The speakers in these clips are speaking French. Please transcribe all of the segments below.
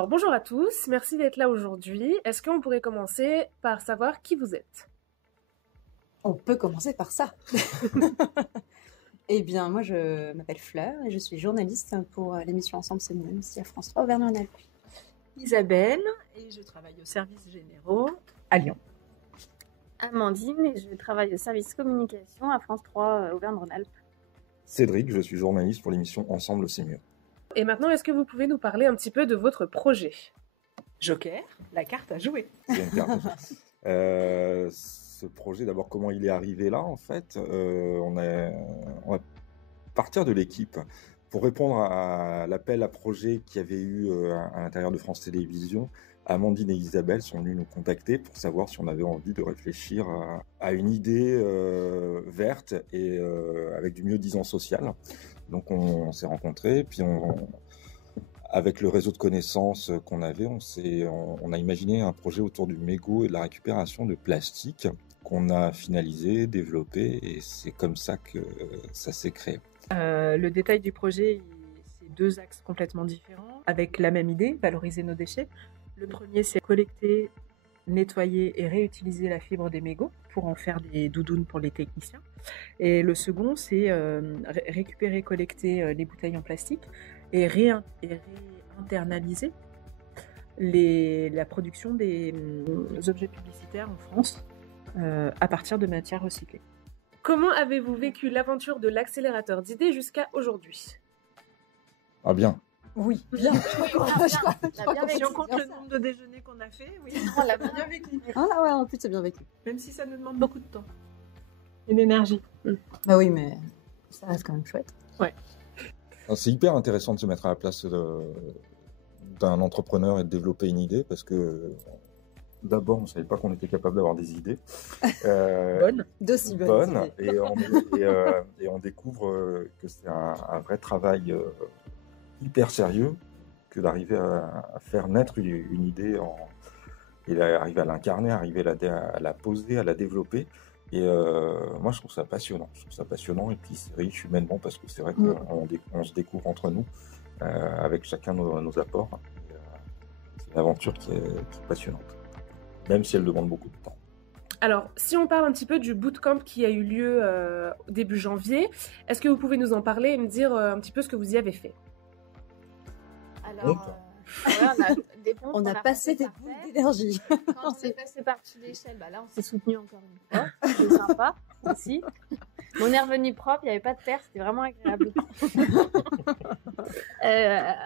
Alors bonjour à tous, merci d'être là aujourd'hui. Est-ce qu'on pourrait commencer par savoir qui vous êtes? On peut commencer par ça. Eh bien, moi, je m'appelle Fleur et je suis journaliste pour l'émission Ensemble c'est nous ici à France 3 Auvergne-Rhône-Alpes. Isabelle, et je travaille aux services généraux à Lyon. Amandine, et je travaille au service communication à France 3 Auvergne-Rhône-Alpes. Cédric, je suis journaliste pour l'émission Ensemble c'est mieux. Et maintenant, est-ce que vous pouvez nous parler un petit peu de votre projet? Joker, la carte à jouer. Il y a une carte. Ce projet, d'abord, comment il est arrivé là, en fait, on va partir de l'équipe pour répondre à l'appel à projet qu'il y avait eu à l'intérieur de France Télévisions. Amandine et Isabelle sont venues nous contacter pour savoir si on avait envie de réfléchir à une idée verte et avec du mieux-disant social. Donc on s'est rencontrés, puis avec le réseau de connaissances qu'on avait, on a imaginé un projet autour du mégot et de la récupération de plastique qu'on a finalisé, développé, et c'est comme ça que ça s'est créé. Le détail du projet, c'est 2 axes complètement différents, avec la même idée, valoriser nos déchets. Le premier, c'est collecter, nettoyer et réutiliser la fibre des mégots pour en faire des doudounes pour les techniciens. Et le second, c'est récupérer, collecter les bouteilles en plastique et réinternaliser la production des objets publicitaires en France à partir de matières recyclées. Comment avez-vous vécu l'aventure de l'accélérateur d'idées jusqu'à aujourd'hui? Ah bien. Oui, bien. Si on compte le nombre de déjeuners qu'on a fait, oui, on l'a bien vécu. Ah ouais, en plus, c'est bien vécu. Même si ça nous demande beaucoup de temps et d'énergie. Bah oui, mais ça reste quand même chouette. Ouais. C'est hyper intéressant de se mettre à la place d'un entrepreneur et de développer une idée, parce que d'abord, on ne savait pas qu'on était capable d'avoir des idées. Bonne. D'aussi bonnes Bonne, idées. et on découvre que c'est un vrai travail hyper sérieux que d'arriver à faire naître une idée et arriver à l'incarner, arriver à la poser, à la développer. Et moi, je trouve ça passionnant. Et puis, c'est riche humainement, parce que c'est vrai qu'on se découvre entre nous avec chacun nos apports. C'est une aventure qui est passionnante, même si elle demande beaucoup de temps. Alors, si on parle un petit peu du bootcamp qui a eu lieu début janvier, est-ce que vous pouvez nous en parler et me dire un petit peu ce que vous y avez fait? Alors, On a passé des bouts d'énergie. Quand on est passé par-dessus l'échelle, là on s'est soutenu encore une fois. C'était sympa aussi. On est revenu propre, il n'y avait pas de terre, c'était vraiment agréable.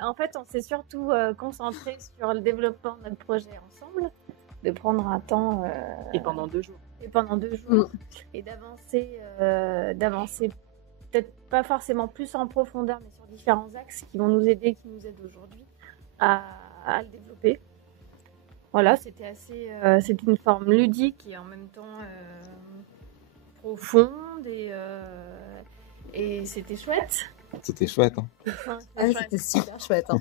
En fait, on s'est surtout concentré sur le développement de notre projet ensemble, de prendre un temps. Et pendant 2 jours. Et d'avancer peut-être pas forcément plus en profondeur, mais sur différents axes qui vont nous aider, qui nous aident aujourd'hui à le développer. Voilà, c'était une forme ludique et en même temps profonde et c'était chouette. C'était chouette, hein. C'était super chouette. Hein.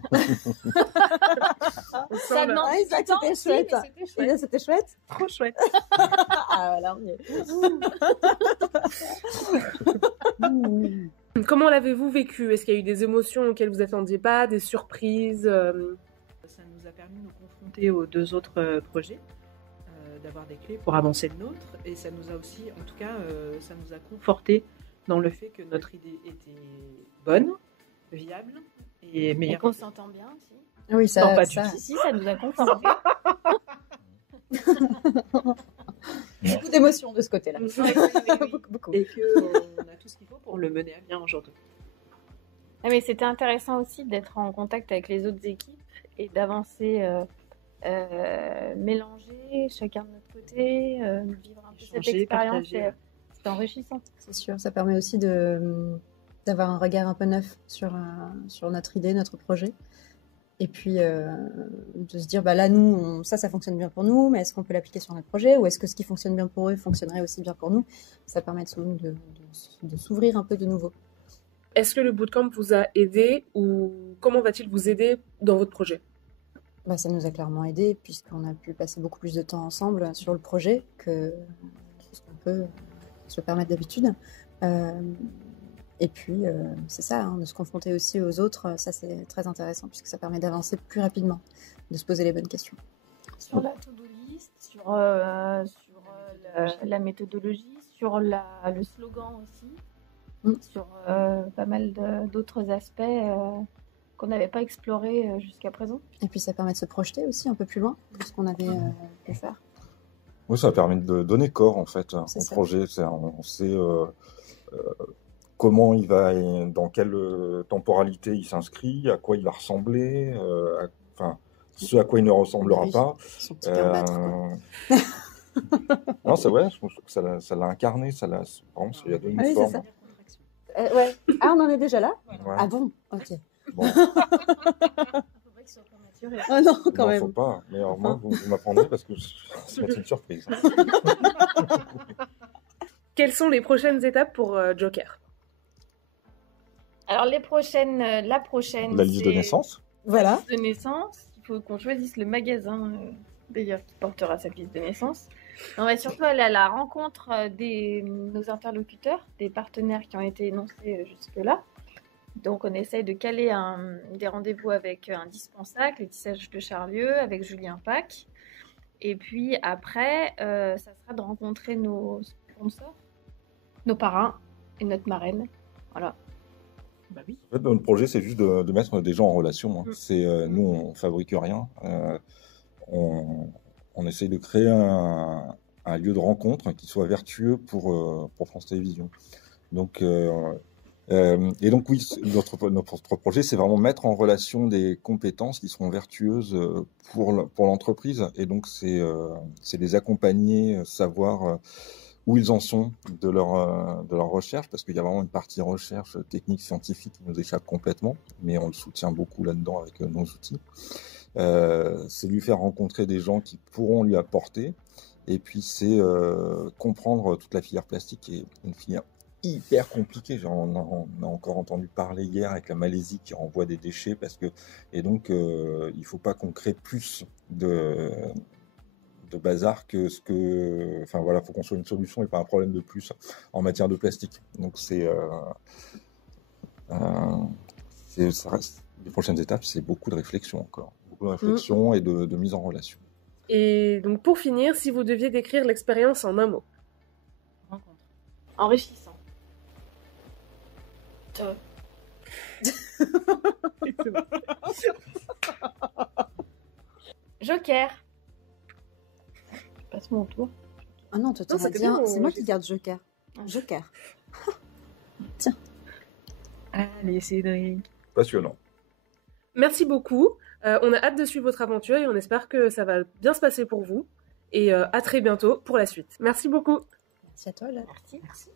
Ça demande du temps aussi, mais c'était chouette. C'était chouette. Trop chouette. Ah voilà, on y est. Comment l'avez-vous vécu? Est-ce qu'il y a eu des émotions auxquelles vous attendiez pas, des surprises? Ça nous a permis de nous confronter aux 2 autres projets, d'avoir des clés pour avancer le nôtre. Et ça nous a aussi, en tout cas, ça nous a conforté dans le fait que notre idée était bonne, viable et meilleure. Et qu'on s'entend bien aussi. Oui, ça. Non, pas du ça. tout. Si, ça nous a conforté. Beaucoup d'émotions de ce côté-là. Oui. Beaucoup. Et qu'on a tout ce qu'il faut pour le mener à bien aujourd'hui. Mais c'était intéressant aussi d'être en contact avec les autres équipes et d'avancer, mélanger chacun de notre côté, vivre un peu cette Échanger, expérience. partager. C'est enrichissant. C'est sûr, ça permet aussi d'avoir un regard un peu neuf sur notre idée, notre projet. Et puis de se dire, là, nous, ça fonctionne bien pour nous, mais est-ce qu'on peut l'appliquer sur notre projet? Ou est-ce que ce qui fonctionne bien pour eux fonctionnerait aussi bien pour nous? Ça permet de s'ouvrir un peu de nouveau. Est-ce que le bootcamp vous a aidé ou comment va-t-il vous aider dans votre projet? Ça nous a clairement aidé, puisqu'on a pu passer beaucoup plus de temps ensemble sur le projet que ce qu'on peut se permettre d'habitude. Et puis, c'est ça, hein, de se confronter aussi aux autres, ça c'est très intéressant puisque ça permet d'avancer plus rapidement, de se poser les bonnes questions. Sur la to-do list, sur la méthodologie, sur le slogan aussi, sur pas mal d'autres aspects qu'on n'avait pas explorés jusqu'à présent. Et puis ça permet de se projeter aussi un peu plus loin de ce qu'on avait pu faire. Oui, ça permet de donner corps en fait au ça. projet. On sait comment il va, dans quelle temporalité il s'inscrit, à quoi il va ressembler, enfin ce à quoi il ne ressemblera pas. Son petit permettre, Non, c'est vrai, je trouve que ça l'a incarné, ça lui a donné une forme. C'est ça. Ouais. Ah, on en est déjà là? Ouais. Ah bon? Ok. Bon. Ah non, quand Non, même. faut pas. Mais alors, moi, vous m'apprendrez parce que ça va être une surprise. Quelles sont les prochaines étapes pour Joker? Alors la prochaine, La liste de naissance. Voilà. de naissance. Il faut qu'on choisisse le magasin d'ailleurs qui portera cette liste de naissance. On va surtout aller à la rencontre de nos interlocuteurs, des partenaires qui ont été énoncés jusque-là. Donc on essaye de caler des rendez-vous avec un Dispensac, les tissages de Charlieu, avec Julien Pack. Et puis après, ça sera de rencontrer nos sponsors, nos parrains et notre marraine. Voilà. Bah oui. En fait, notre projet, c'est juste de mettre des gens en relation. Hein. C'est, nous, on fabrique rien. On essaye de créer un lieu de rencontre qui soit vertueux pour France Télévisions. Donc, et donc oui, notre projet, c'est vraiment mettre en relation des compétences qui seront vertueuses pour l'entreprise. Et donc, c'est les accompagner, savoir où ils en sont de leur recherche, parce qu'il y a vraiment une partie recherche technique, scientifique qui nous échappe complètement, mais on le soutient beaucoup là-dedans avec nos outils. C'est lui faire rencontrer des gens qui pourront lui apporter, et puis c'est comprendre toute la filière plastique, qui est une filière hyper compliquée. Genre, on a encore entendu parler hier avec la Malaisie qui renvoie des déchets, et donc il faut pas qu'on crée plus de bazar enfin voilà, faut qu'on soit une solution et pas un problème de plus en matière de plastique. Donc ça reste, les prochaines étapes, c'est beaucoup de réflexion encore, beaucoup de réflexion et de mise en relation. Et donc pour finir, si vous deviez décrire l'expérience en un mot. Rencontre. Enrichissant. Joker. Passe mon tour. Ah non, toi, c'était bien. bon, C'est moi j'ai- qui garde Joker. Joker. Tiens. Allez, Cédric. Passionnant. Merci beaucoup. On a hâte de suivre votre aventure et on espère que ça va bien se passer pour vous. Et à très bientôt pour la suite. Merci beaucoup. Merci à toi, là. Merci.